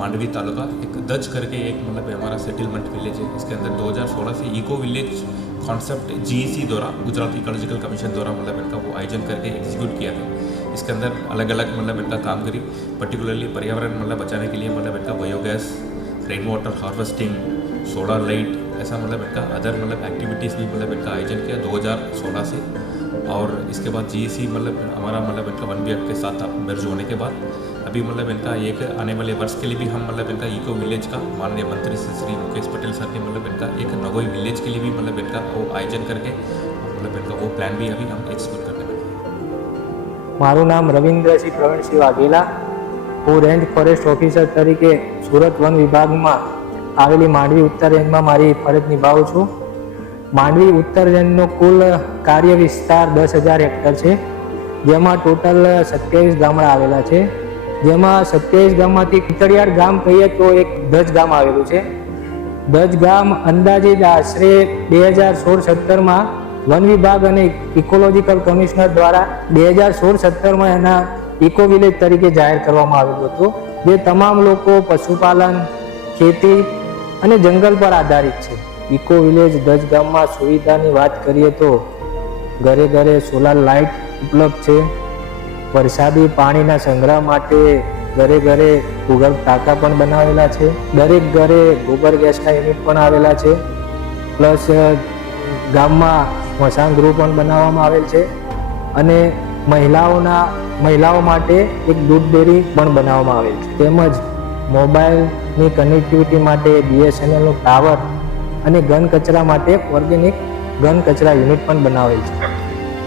मांडवी तालुका, एक दज करके एक मतलब हमारा सेटलमेंट विलेज है। इसके अंदर 2016 से इको विलेज कॉन्सेप्ट जीईसी द्वारा, गुजरात इकोलॉजिकल कमीशन द्वारा मतलब इनका वो आयोजन करके एग्जीक्यूट किया था। इसके अंदर अलग अलग मतलब इनका काम करी। पर्टिकुलरली पर्यावरण मतलब बचाने के लिए मतलब इनका biogas rain water harvesting solar light ऐसा मतलब इनका अदर मतलब एक्टिविटीज़ भी मतलब इनका आयोजन किया 2016 से। और इसके बाद जीईसी मतलब हमारा मतलब इनका वन बी के साथ मर्ज होने के बाद। अभी मतलब इनका एक आने वाले वर्ष के लिए भी हम मतलब इनका इको विलेज का माननीय मंत्री श्री श्री मुकेश पटेल सर ने मतलब इनका एक नगोई विलेज के लिए भी मतलब इनका वो आयोजन करके मतलब इनका वो प्लान भी अभी हम एग्जीक्यूट करने वाले हैं મારું નામ રવિન્દ્રસિંહ પ્રવીણસિંહ વાઘેલા હું રેન્જ ફોરેસ્ટ ઓફિસર તરીકે સુરત વન વિભાગમાં આવેલી માંડવી ઉત્તર રેન્જમાં મારી ફરજ નિભાવું છું માંડવી ઉત્તર રેન્જનો કુલ કાર્ય વિસ્તાર દસ હજાર હેક્ટર છે જેમાં ટોટલ સત્યાવીસ ગામડા આવેલા છે જેમાં સત્યાવીસ ગામમાંથી કુતળિયાર ગામ કહીએ તો એક દસ ગામ આવેલું છે. દસ ગામ અંદાજિત આશરે બે હજાર સોળ સત્તરમાં વન વિભાગ અને ઇકોલોજીકલ કમિશનર દ્વારા બે હજાર સોળ સત્તરમાં એના ઇકો વિલેજ તરીકે જાહેર કરવામાં આવેલું હતું. જે તમામ લોકો પશુપાલન, ખેતી અને જંગલ પર આધારિત છે. ઇકો વિલેજ દસ ગામમાં સુવિધાની વાત કરીએ તો ઘરે ઘરે સોલાર લાઇટ ઉપલબ્ધ છે. વરસાદી પાણીના સંગ્રહ માટે ઘરે ઘરે ભૂગર્ભ ટાંકા પણ બનાવેલા છે. દરેક ઘરે ગોબર ગેસના યુનિટ પણ આવેલા છે. પ્લસ ગામમાં સ્મશાન ગૃહ પણ બનાવવામાં આવેલ છે અને મહિલાઓના, મહિલાઓ માટે એક દૂધ ડેરી પણ બનાવવામાં આવેલ છે. તેમજ મોબાઈલની કનેક્ટિવિટી માટે બીએસએનએલનો ટાવર અને ઘન કચરા માટે ઓર્ગેનિક ઘન કચરા યુનિટ પણ બનાવેલ છે.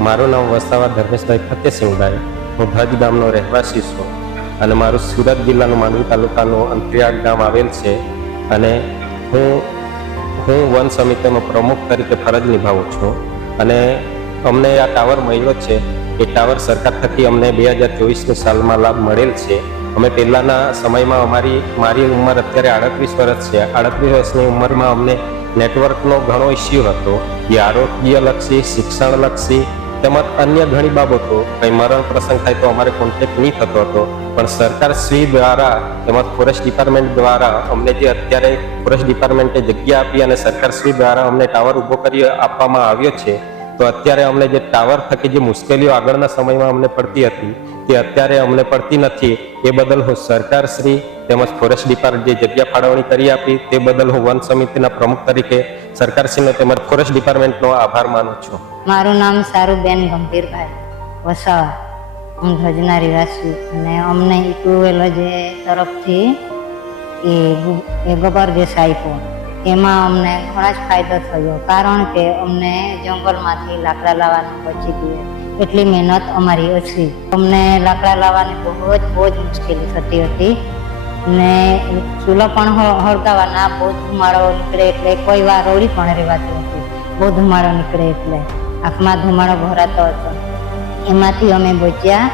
મારું નામ વસાવા ધર્મેશભાઈ ફતેસિંહભાઈ. હું ભજ રહેવાસી છું અને મારું સુરત જિલ્લાનું માંડવી તાલુકાનું અંતરિયાળ ગામ આવેલ છે અને હું હું વન સમિતિનો પ્રમુખ તરીકે ફરજ નિભાવું છું. અને અમને આ ટાવર મળ્યો છે. એ ટાવર સરકાર થકી અમને બે હજાર ચોવીસની સાલમાં લાભ મળેલ છે. અમે પહેલાંના સમયમાં અમારી, મારી ઉંમર અત્યારે આડત્રીસ વર્ષ છે. આડત્રીસ વર્ષની ઉંમરમાં અમને નેટવર્કનો ઘણો ઇસ્યુ હતો. જે આરોગ્યલક્ષી, શિક્ષણલક્ષી તેમજ અન્ય ઘણી બાબતો, કંઈ મરણ પ્રસંગ થાય તો અમારે કોન્ટેક્ટ નહીં થતો હતો. પણ સરકાર શ્રી દ્વારા તેમજ ફોરેસ્ટ ડિપાર્ટમેન્ટ દ્વારા અમને જે અત્યારે ફોરેસ્ટ ડિપાર્ટમેન્ટે જગ્યા આપી અને સરકાર શ્રી દ્વારા અમને ટાવર ઊભો કરી આપવામાં આવ્યો છે, તો અત્યારે અમને જે ટાવર થકી જે મુશ્કેલીઓ આગળના સમયમાં અમને પડતી હતી તે અત્યારે અમને પડતી નથી, એ બદલ હું સરકાર શ્રી તેમજ ફોરેસ્ટ ડિપાર્ટમેન્ટ જે જગ્યા ફાળવણી કરી આપી, તે બદલ હું વન સમિતિના પ્રમુખ તરીકે સરકારશ્રીનો તેમજ ફોરેસ્ટ ડિપાર્ટમેન્ટનો આભાર માનું છું. મારું નામ સારુબેન ગંભીરભાઈ વસાવા. હું ધજના રહેવાસી અને અમને ઇક્રુવેલ જે તરફથી એ એ ગોબર ગેસ આપ્યો એમાં અમને ઘણા જ ફાયદો થયો. કારણ કે અમને જંગલમાંથી લાકડા લાવવાનું બચી ગયું એટલી મહેનત અમારી ઓછી અમને લાકડા લાવવાની બહુ જ બહુ જ મુશ્કેલી થતી હતી. ને ચૂલો પણ હળગાવાના બહુ ધુમાડો નીકળે એટલે કોઈ વાર રોડી પણ રહેવાતી હતી. બહુ ધુમાડો નીકળે એટલે. આંખમાં ધુમાડો ભરાતો હતો. એમાંથી અમે બચ્યા.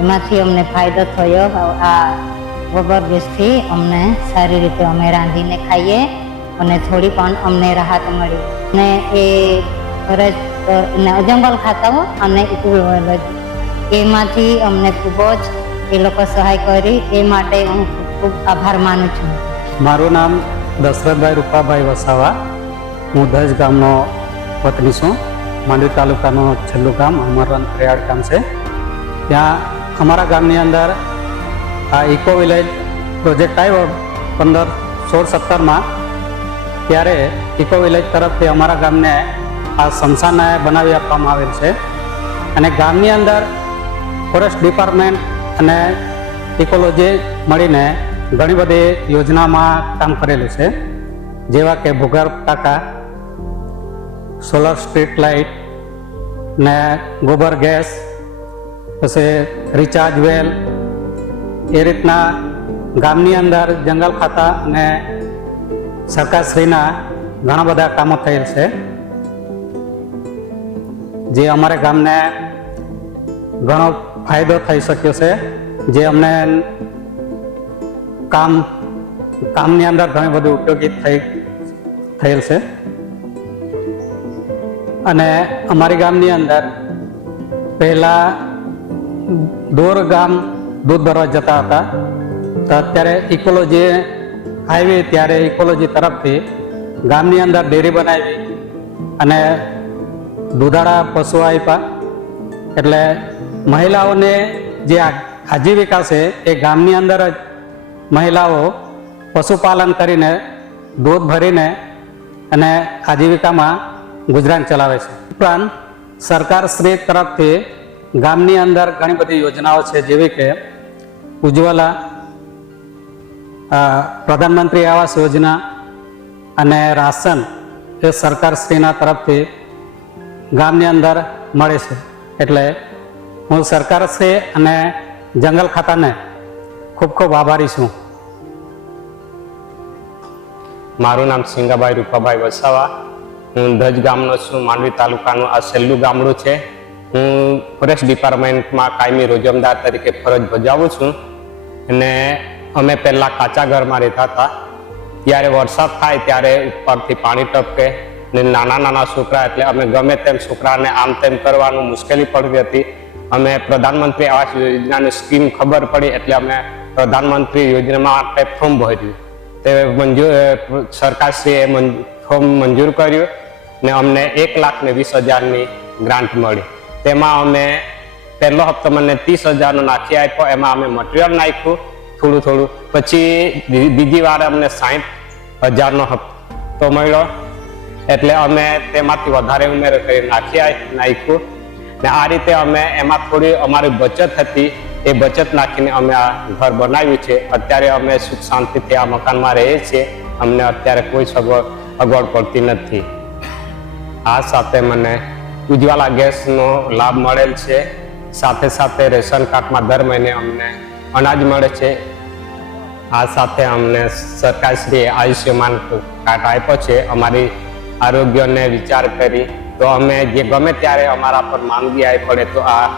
એમાંથી અમને ફાયદો થયો. આ ગોબર ગેસથી અમને સારી રીતે અમે રાંધીને ખાઈએ. અને થોડી પણ અમને રાહત મળી. ને એ ફરજ ને જંગલ ખાતાઓ અને ઇક્રુવેલ એમાંથી અમને ખૂબ જ એ લોકો સહાય કરી. એ માટે હું ખૂબ આભાર માનું છું. મારું નામ દશરથભાઈ રૂપાભાઈ વસાવા. હું દસ ગામનો વતની છું. માંડવી તાલુકાનું છેલ્લું ગામ અમારું અંતરિયાળ ગામ છે. ત્યાં અમારા ગામની અંદર આ ઇકો વિલેજ પ્રોજેક્ટ આવ્યો પંદર સોળ સત્તરમાં. ત્યારે ઇકો વિલેજ તરફથી અમારા ગામને આ સ્મશાન બનાવી આપવામાં આવેલ છે. અને ગામની અંદર ફોરેસ્ટ ડિપાર્ટમેન્ટ અને ઇકોલોજી મળીને ઘણી બધી યોજનામાં કામ કરેલું છે. જેવા કે ભૂગર્ભ ટાંકા, સોલર સ્ટ્રીટ લાઇટ ને ગોબર ગેસ, પછી રિચાર્જ વેલ. એ રીતના ગામની અંદર જંગલ ખાતા અને સરકારશ્રીના ઘણા બધા કામો થયેલ છે. જે અમારા ગામને ઘણો ફાયદો થઈ શક્યો છે, જે અમને કામ, કામની અંદર ઘણું બધું ઉપયોગી થઈ, થયેલ છે. અને અમારી ગામની અંદર પહેલાં દોર ગામ દૂધ ભરવા જતા હતા. તો અત્યારે ઇકોલોજી આવી ત્યારે ઇકોલોજી તરફથી ગામની અંદર ડેરી બનાવી અને દૂધાળા પશુ આપ્યા એટલે મહિલાઓને જે આજીવિકા છે, એ ગામની અંદર જ મહિલાઓ પશુપાલન કરીને દૂધ ભરીને અને આજીવિકામાં ગુજરાન ચલાવે છે. ઉપરાંત સરકાર શ્રી તરફથી ગામની અંદર ઘણી બધી યોજનાઓ છે, જેવી કે ઉજ્જવલા પ્રધાનમંત્રી આવાસ યોજના અને રાશન એ સરકાર શ્રીના તરફથી ગામની અંદર મળે છે. એટલે હું સરકાર છે અને જંગલ ખાતાને ખૂબ ખૂબ આભારી છું. મારું નામ સિંગાભાઈ રૂપાભાઈ વસાવા. હું ધજ ગામનો છું, માંડવી તાલુકાનું આ છેલ્લું ગામડું છે. હું ફોરેસ્ટ ડિપાર્ટમેન્ટમાં કાયમી રોજમદાર તરીકે ફરજ બજાવું છું. અને અમે પહેલાં કાચા ઘરમાં રહેતા હતા. ત્યારે વરસાદ થાય ત્યારે ઉપરથી પાણી ટપકે. ને નાના નાના છોકરા એટલે અમે ગમે તેમ છોકરાને આમ તેમ કરવાનું મુશ્કેલી પડતી હતી. અમે પ્રધાનમંત્રી આવાસ યોજનાની સ્કીમ ખબર પડી એટલે અમે પ્રધાનમંત્રી યોજનામાં માટે ફોર્મ ભર્યું. તે મંજૂર, સરકારશ્રીએ ફોર્મ મંજૂર કર્યું ને અમને એક લાખ ને વીસ હજારની ગ્રાન્ટ મળી. તેમાં અમે પહેલો હપ્તો મને ત્રીસ હજારનો નાખી આપ્યો, એમાં અમે મટીરિયલ નાખ્યું, થોડું થોડું. પછી બીજી વાર અમને સાઠ હજારનો હપ્તો મળ્યો. એટલે અમે તેમાંથી વધારે ઉમેર કરી નાખ્યા, નાખ્યું. ને આ રીતે અમે એમાં થોડી અમારી બચત હતી, એ બચત નાખીને અમે આ ઘર બનાવ્યું છે. અત્યારે અમે સુખ શાંતિથી આ મકાનમાં રહીએ છીએ. અમને અત્યારે કોઈ સગવડ, અગવડ પડતી નથી. આ સાથે મને ઉજ્જવલા ગેસનો લાભ મળેલ છે. સાથે સાથે રેશન કાર્ડમાં દર મહિને અમને અનાજ મળે છે. આ સાથે અમને સરકારશ્રીએ આયુષ્યમાન કાર્ડ આપ્યો છે. અમારી આરોગ્યને વિચાર કરી, તો અમે જે ગમે ત્યારે અમારા પર માંદગી આવી પડે, તો આ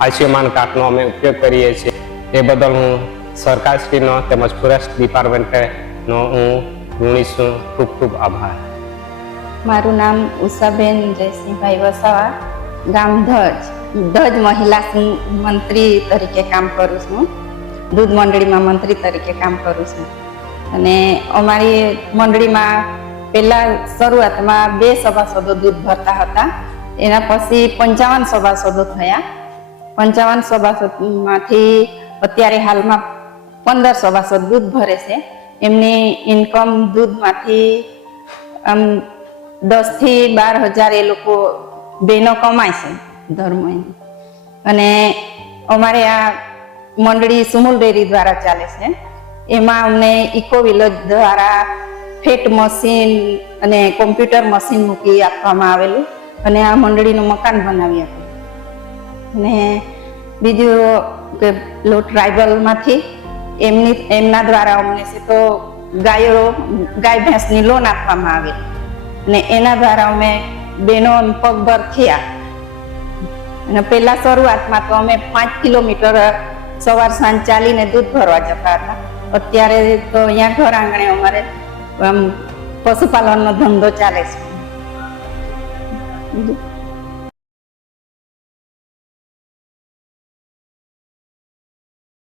આયુષ્યમાન કાર્ડનો અમે ઉપયોગ કરીએ છીએ. એ બદલ હું સરકારશ્રીનો તેમજ ફોરેસ્ટ ડિપાર્ટમેન્ટનો હું ઋણી છું. ખૂબ ખૂબ આભાર. મારું નામ ઉષાબેન જયસિંહભાઈ વસાવા, ગામ ધજ ધજ મહિલા મંત્રી તરીકે કામ કરું છું. દૂધ મંડળીમાં મંત્રી તરીકે કામ કરું છું. અને અમારી મંડળીમાં પહેલા શરૂઆતમાં બે સભાસદો દૂધ ભરતા હતા. એના પછી પંચાવન સભાસદો થયા. પંચાવન સભાસદમાંથી અત્યારે હાલમાં પંદર સભાસદ દૂધ ભરે છે. એમની ઇન્કમ દૂધમાંથી આમ દસથી બાર હજાર એ લોકો બહેનો કમાય છે દર મહિને. અને અમારે આ મંડળી સુમુલ ડેરી દ્વારા ચાલે છે. એમાં અમને ઇકો વિલેજ દ્વારા ફેટ મશીન અને કોમ્પ્યુટર મશીન મૂકી આપવામાં આવેલું. અને આ મંડળીનું મકાન બનાવી આપ્યું. અને બીજું કે લો ટ્રાઇબલમાંથી એમની, એમના દ્વારા અમને છે તો ગાયો, ગાય ભેંસની લોન આપવામાં આવે. ને એના દ્વારા અમે બહેનો પગભર થયા. અને પહેલાં શરૂઆતમાં તો અમે પાંચ કિલોમીટર સવાર સાંજ ચાલીને દૂધ ભરવા જતા હતા. અત્યારે તો અહીંયા ઘર આંગણે અમારે આમ પશુપાલનનો ધંધો ચાલે છે.